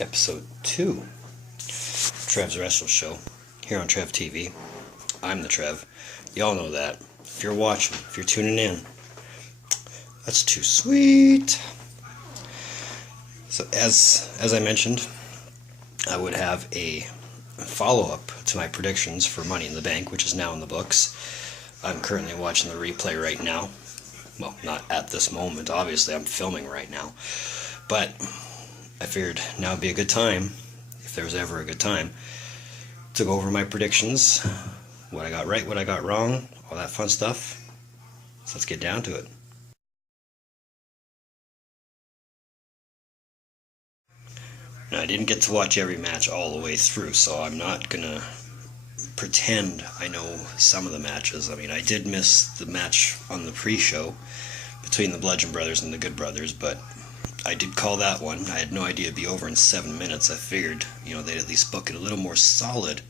episode 2, Trev's Wrestle Show, here on Trev TV. I'm the Trev. Y'all know that. If you're watching, if you're tuning in, that's too sweet. So as I mentioned, I would have a follow-up to my predictions for Money in the Bank, which is now in the books. I'm currently watching the replay right now. Well, not at this moment, obviously, I'm filming right now. But I figured now would be a good time, if there was ever a good time, to go over my predictions, what I got right, what I got wrong, all that fun stuff. So let's get down to it. Now, I didn't get to watch every match all the way through, so I'm not going to pretend I know some of the matches. I mean, I did miss the match on the pre-show between the Bludgeon Brothers and the Good Brothers, but I did call that one. I had no idea it'd be over in 7 minutes. I figured, they'd at least book it a little more solid,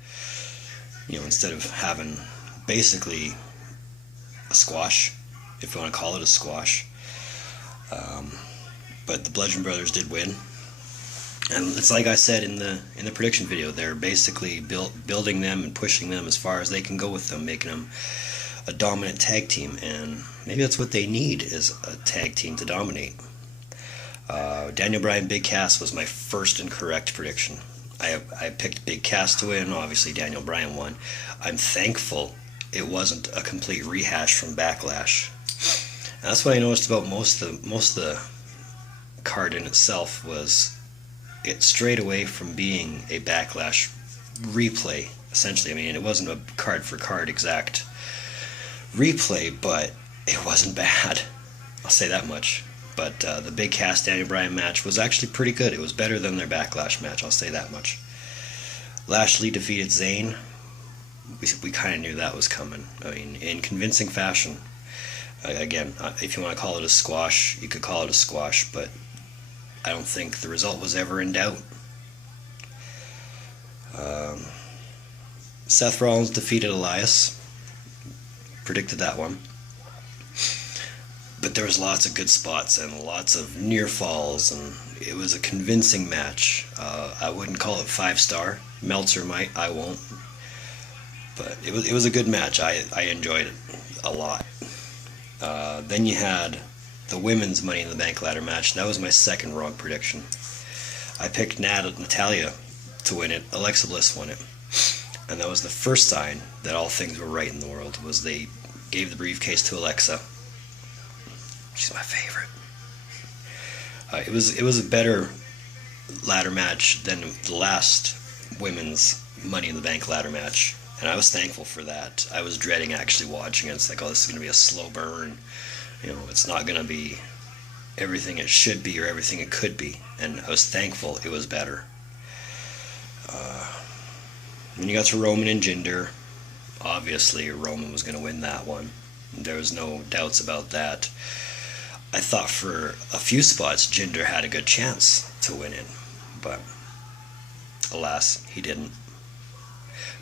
instead of having basically a squash, if you want to call it a squash. But the Bludgeon Brothers did win. And it's like I said in the prediction video, they're basically building them and pushing them as far as they can go with them, making them a dominant tag team. And maybe that's what they need, is a tag team to dominate. Daniel Bryan Big Cass was my first incorrect prediction. I picked Big Cass to win. Obviously Daniel Bryan won. I'm thankful it wasn't a complete rehash from Backlash. And that's what I noticed about most of the card in itself, was it strayed away from being a Backlash replay, essentially. I mean, it wasn't a card for card exact replay, but it wasn't bad. I'll say that much. But the Big Cass Daniel Bryan match was actually pretty good. It was better than their Backlash match, I'll say that much. Lashley defeated Zayn. We kind of knew that was coming. I mean, in convincing fashion. Again, if you want to call it a squash, you could call it a squash, but I don't think the result was ever in doubt. Seth Rollins defeated Elias. Predicted that one. But there was lots of good spots and lots of near falls, and it was a convincing match. I wouldn't call it 5-star. Meltzer might, I won't. But it was a good match. I enjoyed it a lot. Then you had the women's Money in the Bank ladder match. That was my second wrong prediction. I picked Natalya to win it. Alexa Bliss won it. And that was the first sign that all things were right in the world, was they gave the briefcase to Alexa. She's my favorite. It was a better ladder match than the last women's Money in the Bank ladder match, and I was thankful for that. I was dreading actually watching it. It's like, oh, this is going to be a slow burn. It's not going to be everything it should be or everything it could be, and I was thankful it was better. When you got to Roman and Jinder, obviously Roman was going to win that one. There was no doubts about that. I thought for a few spots Jinder had a good chance to win it, but alas, he didn't.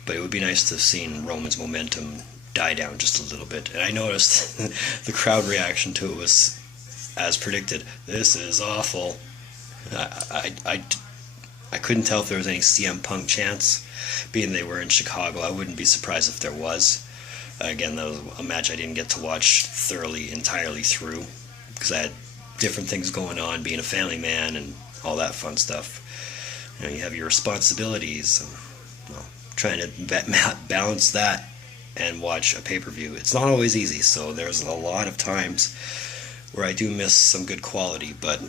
But it would be nice to have seen Roman's momentum die down just a little bit. And I noticed the crowd reaction to it was, as predicted, this is awful. I couldn't tell if there was any CM Punk chance. Being they were in Chicago, I wouldn't be surprised if there was. Again, that was a match I didn't get to watch thoroughly, entirely through, because I had different things going on, being a family man and all that fun stuff. You have your responsibilities, and trying to balance that and watch a pay-per-view. It's not always easy, so there's a lot of times where I do miss some good quality, but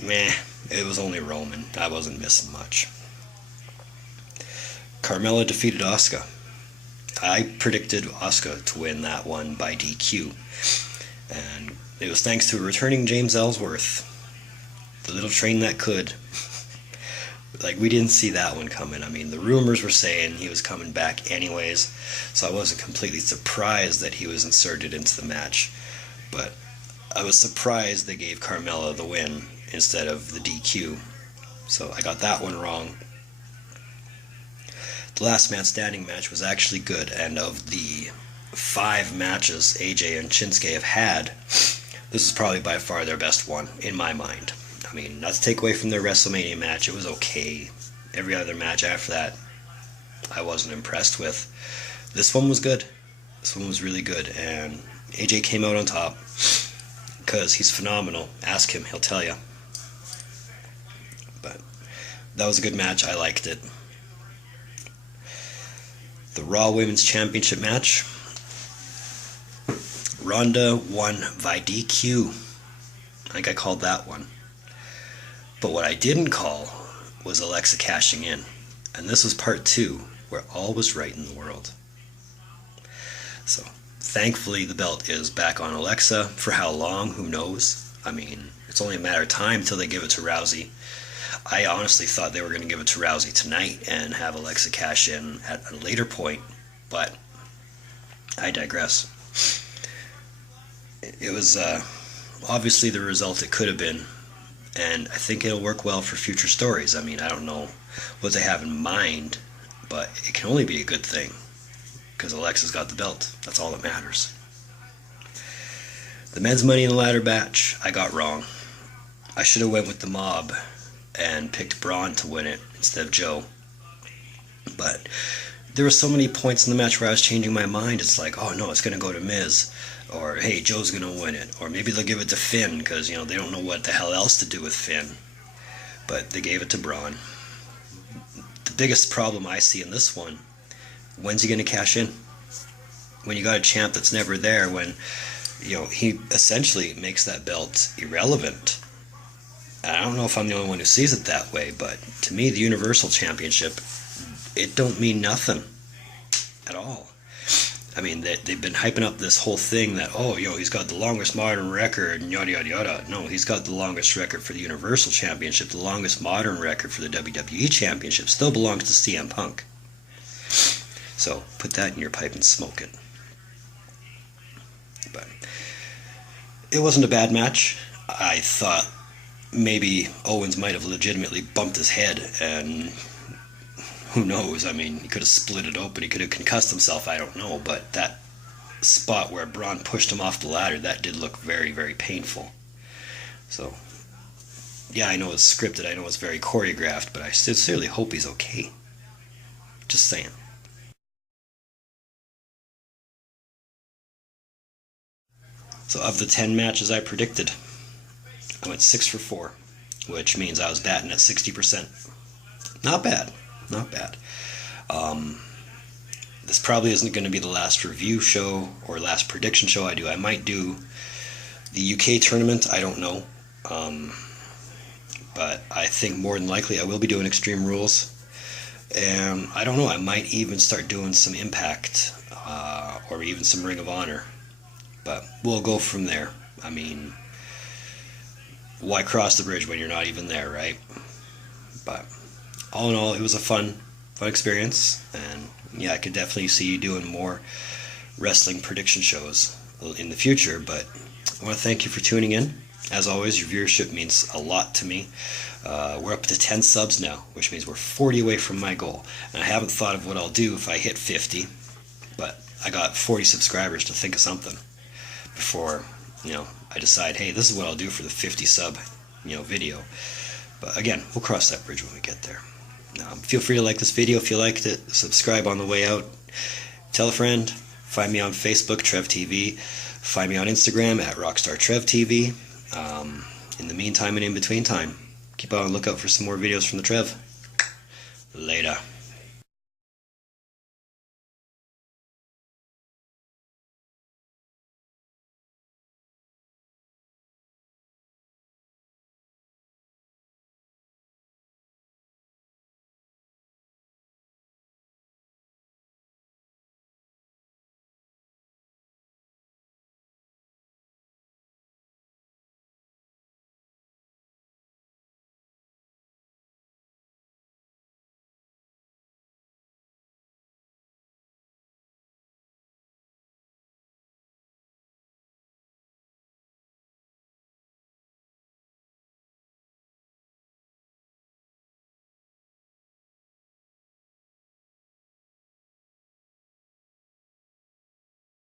it was only Roman. I wasn't missing much. Carmella defeated Asuka. I predicted Asuka to win that one by DQ, and it was thanks to returning James Ellsworth, the little train that could. Like, we didn't see that one coming. I mean, the rumors were saying he was coming back anyways, so I wasn't completely surprised that he was inserted into the match. But I was surprised they gave Carmella the win instead of the DQ. So I got that one wrong. The last man standing match was actually good, and of the 5 matches AJ and Shinsuke have had, this is probably by far their best one, in my mind. I mean, not to take away from their WrestleMania match, it was okay. Every other match after that, I wasn't impressed with. This one was good. This one was really good, and AJ came out on top because he's phenomenal. Ask him, he'll tell you. But that was a good match. I liked it. The Raw Women's Championship match. Ronda won by DQ. I think I called that one. But what I didn't call was Alexa cashing in. And this was part 2, where all was right in the world. So, thankfully the belt is back on Alexa. For how long? Who knows? I mean, it's only a matter of time until they give it to Rousey. I honestly thought they were going to give it to Rousey tonight and have Alexa cash in at a later point, but I digress. It was obviously the result it could have been, and I think it'll work well for future stories. I mean, I don't know what they have in mind, but it can only be a good thing, because Alexa's got the belt. That's all that matters. The men's Money in the Ladder match, I got wrong. I should have went with the Mob and picked Braun to win it instead of Joe. But there were so many points in the match where I was changing my mind. It's like, oh no, it's going to go to Miz. Or, hey, Joe's going to win it. Or maybe they'll give it to Finn because, you know, they don't know what the hell else to do with Finn. But they gave it to Braun. The biggest problem I see in this one, when's he going to cash in? When you got a champ that's never there, when, you know, he essentially makes that belt irrelevant. I don't know if I'm the only one who sees it that way, but to me, the Universal Championship, it don't mean nothing at all. I mean, they've been hyping up this whole thing that, oh, you know, he's got the longest modern record, and yada, yada, yada. No, he's got the longest record for the Universal Championship. The longest modern record for the WWE Championship still belongs to CM Punk. So, put that in your pipe and smoke it. But it wasn't a bad match. I thought maybe Owens might have legitimately bumped his head, and who knows, I mean, he could have split it open, he could have concussed himself, I don't know, but that spot where Braun pushed him off the ladder, that did look very, very painful. So, yeah, I know it's scripted, I know it's very choreographed, but I sincerely hope he's okay. Just saying. So of the 10 matches I predicted, I went 6 for 4, which means I was batting at 60%. Not bad. Not bad. This probably isn't going to be the last review show or last prediction show I do. I might do the UK tournament. I don't know. But I think more than likely I will be doing Extreme Rules. And I don't know. I might even start doing some Impact or even some Ring of Honor. But we'll go from there. I mean, why cross the bridge when you're not even there, right? But all in all, it was a fun experience, and yeah, I could definitely see you doing more wrestling prediction shows in the future. But I want to thank you for tuning in. As always, your viewership means a lot to me. We're up to 10 subs now, which means we're 40 away from my goal. And I haven't thought of what I'll do if I hit 50, but I got 40 subscribers to think of something before, you know, I decide, hey, this is what I'll do for the 50 sub, you know, video. But again, we'll cross that bridge when we get there. Feel free to like this video if you liked it. Subscribe on the way out. Tell a friend. Find me on Facebook, Trev TV. Find me on Instagram at rockstartrev TV. In the meantime and in between time, keep on the lookout for some more videos from the Trev. Later.